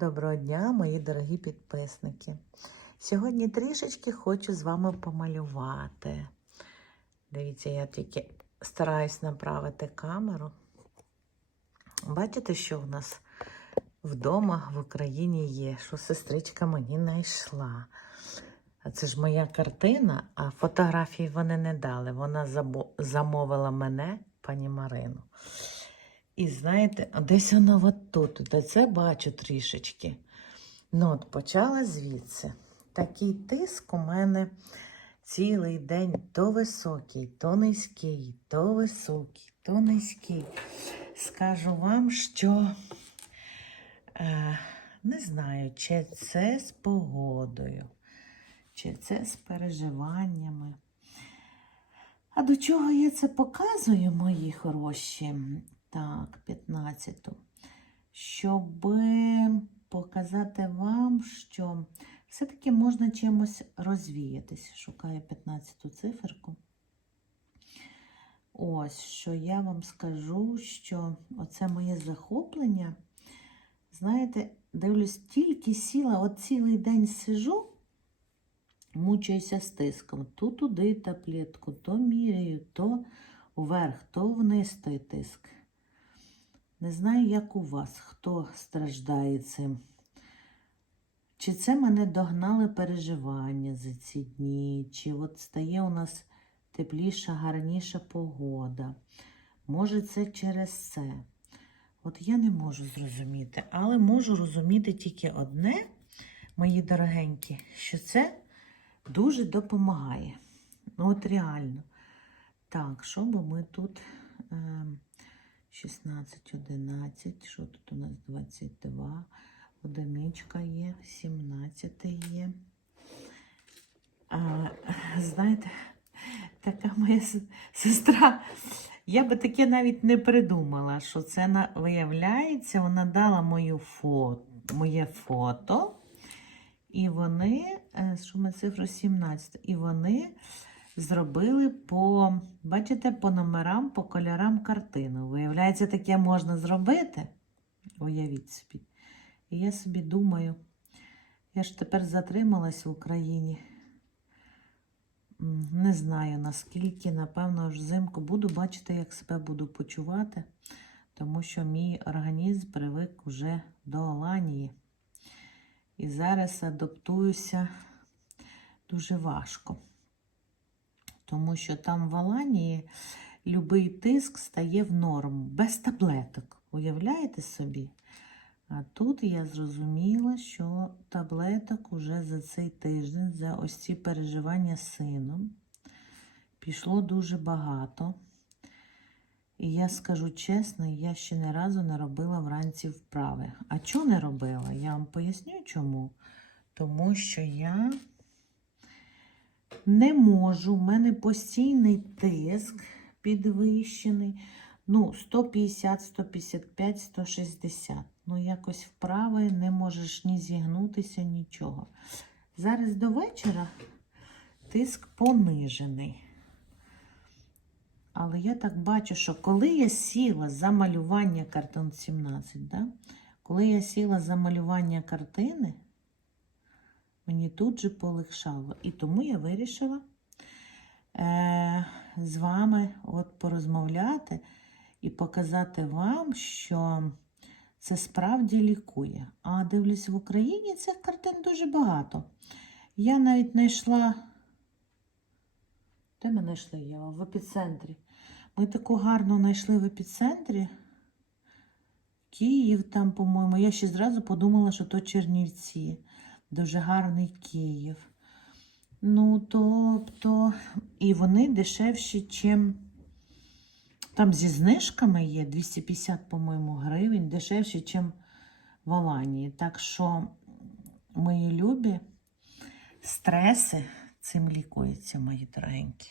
Доброго дня, мої дорогі підписники. Сьогодні трішечки хочу з вами помалювати. Дивіться, я тільки стараюсь направити камеру. Бачите, що в нас вдома в Україні є, що сестричка мені знайшла. Це ж моя картина, а фотографії вони не дали. Вона замовила мене, пані Марину. І знаєте, десь вона от тут, де це бачу трішечки. Ну, от почала звідси. Такий тиск у мене цілий день то високий, то низький, то високий, то низький. Скажу вам, що е, не знаю, чи це з погодою, чи це з переживаннями. А до чого я це показую, мої хороші? Так, 15-ту. Щоб показати вам, що все-таки можна чимось розвіятись. Шукаю 15-ту циферку. Ось, що я вам скажу, що оце моє захоплення. Знаєте, дивлюсь, тільки сіла, от цілий день сижу, мучаюся з тиском. То туди таблетку, то міряю, то вверх, то вниз той тиск. Не знаю, як у вас, хто страждає цим. Чи це мене догнали переживання за ці дні, чи от стає у нас тепліша, гарніша погода. Може, це через це. От я не можу зрозуміти, але можу розуміти тільки одне, мої дорогенькі, що це дуже допомагає. Ну, от реально. Так, що бо ми тут. Е 16, 11, що тут у нас? 22, одиничка є, 17 є. А, знаєте, така моя сестра, я би таке навіть не придумала, що це на, виявляється, вона дала мою фото, моє фото, і вони, е, що ми цифру 17, і вони зробили по, бачите, по номерам, по кольорам картину. Виявляється, таке можна зробити. Уявіть собі. І я собі думаю, я ж тепер затрималась в Україні. Не знаю наскільки, напевно, взимку буду бачити, як себе буду почувати, тому що мій організм привик вже до Аланії. І зараз адаптуюся дуже важко тому що там в Аланії любий тиск стає в норму, без таблеток. Уявляєте собі? А тут я зрозуміла, що таблеток уже за цей тиждень, за ось ці переживання з сином, пішло дуже багато. І я скажу чесно, я ще ні разу не робила вранці вправи. А чого не робила? Я вам поясню чому. Тому що я не можу, в мене постійний тиск підвищений. Ну, 150, 155, 160. Ну, якось вправи не можеш ні зігнутися, нічого. Зараз до вечора тиск понижений. Але я так бачу, що коли я сіла за малювання картин 17, да? коли я сіла за малювання картини, мені тут же полегшало. І тому я вирішила е, з вами от порозмовляти і показати вам, що це справді лікує. А дивлюсь, в Україні цих картин дуже багато. Я навіть знайшла. Де ми знайшли Єва? В епіцентрі. Ми таку гарну знайшли в епіцентрі. Київ там, по-моєму. Я ще зразу подумала, що то Чернівці. Дуже гарний Київ. Ну, тобто, і вони дешевші, чим там зі знижками є 250, по-моєму, гривень, дешевші, чим в Аланії. Так що, мої любі, стреси цим лікуються, мої дорогенькі.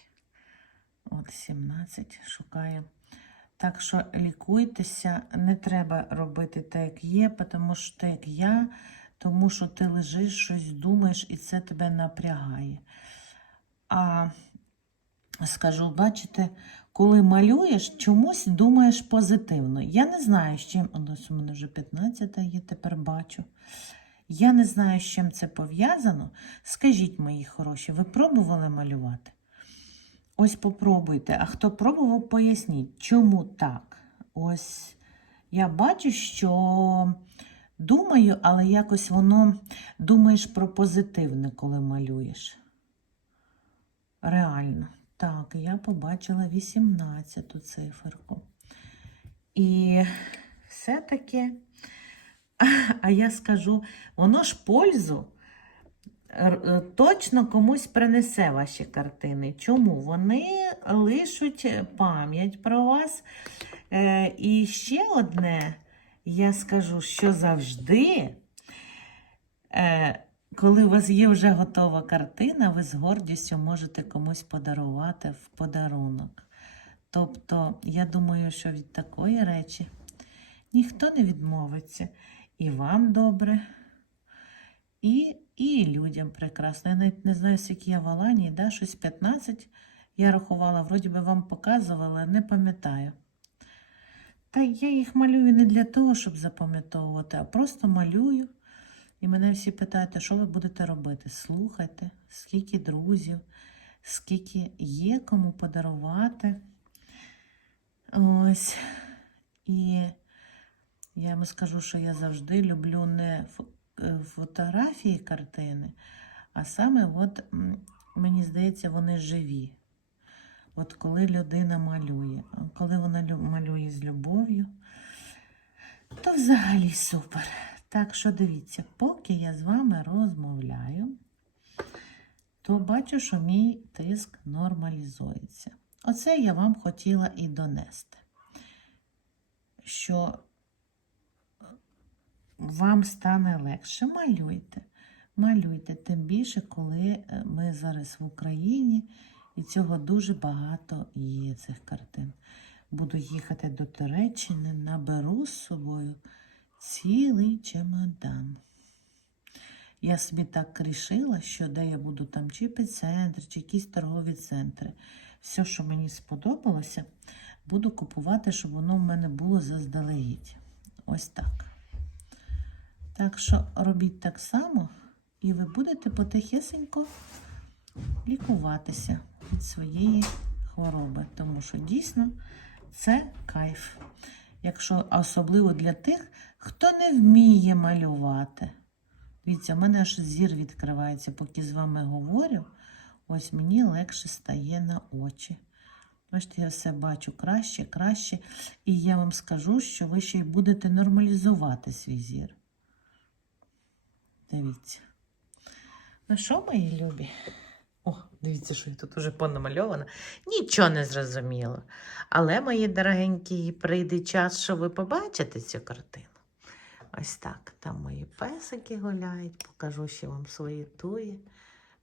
От 17 шукаю. Так що лікуйтеся, не треба робити так, як є, тому що так, як я тому що ти лежиш, щось думаєш, і це тебе напрягає. А скажу, бачите, коли малюєш, чомусь думаєш позитивно. Я не знаю, з чим. Ось у мене вже 15 є, тепер бачу. Я не знаю, з чим це пов'язано. Скажіть, мої хороші, ви пробували малювати? Ось попробуйте. А хто пробував, поясніть, чому так? Ось я бачу, що думаю, але якось воно думаєш про позитивне, коли малюєш. Реально. Так, я побачила 18 циферку. І все-таки, а я скажу, воно ж пользу е, точно комусь принесе ваші картини. Чому? Вони лишуть пам'ять про вас. Е, і ще одне, я скажу, що завжди. Е, коли у вас є вже готова картина, ви з гордістю можете комусь подарувати в подарунок. Тобто, я думаю, що від такої речі ніхто не відмовиться. І вам добре, і, і людям прекрасно. Я навіть не знаю, скільки я в Аланії, да? щось 15 я рахувала, вроді би вам показувала, не пам'ятаю. Та я їх малюю не для того, щоб запам'ятовувати, а просто малюю. І мене всі питають, «А що ви будете робити? Слухайте, скільки друзів, скільки є кому подарувати. Ось. І я вам скажу, що я завжди люблю не е, фотографії картини, а саме, от, мені здається, вони живі. От коли людина малює, А коли вона малює з любов'ю, то взагалі супер. Так що дивіться, поки я з вами розмовляю, то бачу, що мій тиск нормалізується. Оце я вам хотіла і донести, що вам стане легше. Малюйте, малюйте, тим більше, коли е, ми зараз в Україні, і цього дуже багато є цих картин. Буду їхати до Туреччини, наберу з собою цілий чемодан. Я собі так рішила, що де я буду там чи епіцентр, чи якісь торгові центри. Все, що мені сподобалося, буду купувати, щоб воно в мене було заздалегідь. Ось так. Так що робіть так само, і ви будете потихесенько лікуватися від своєї хвороби, тому що дійсно це кайф. Якщо особливо для тих, хто не вміє малювати. Дивіться, у мене аж зір відкривається, поки з вами говорю. Ось мені легше стає на очі. Бачите, я все бачу краще, краще. І я вам скажу, що ви ще й будете нормалізувати свій зір. Дивіться. Ну що, мої любі? О, дивіться, що я тут уже понамальована. Нічого не зрозуміло. Але, мої дорогенькі, прийде час, що ви побачите цю картину. Ось так. Там мої песики гуляють, покажу ще вам свої туї.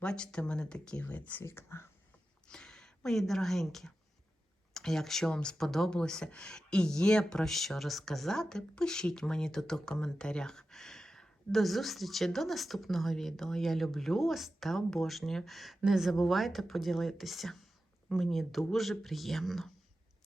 Бачите, в мене такий вид з вікна. Мої дорогенькі, якщо вам сподобалося і є про що розказати, пишіть мені тут у коментарях. До зустрічі до наступного відео. Я люблю вас та обожнюю. Не забувайте поділитися. Мені дуже приємно.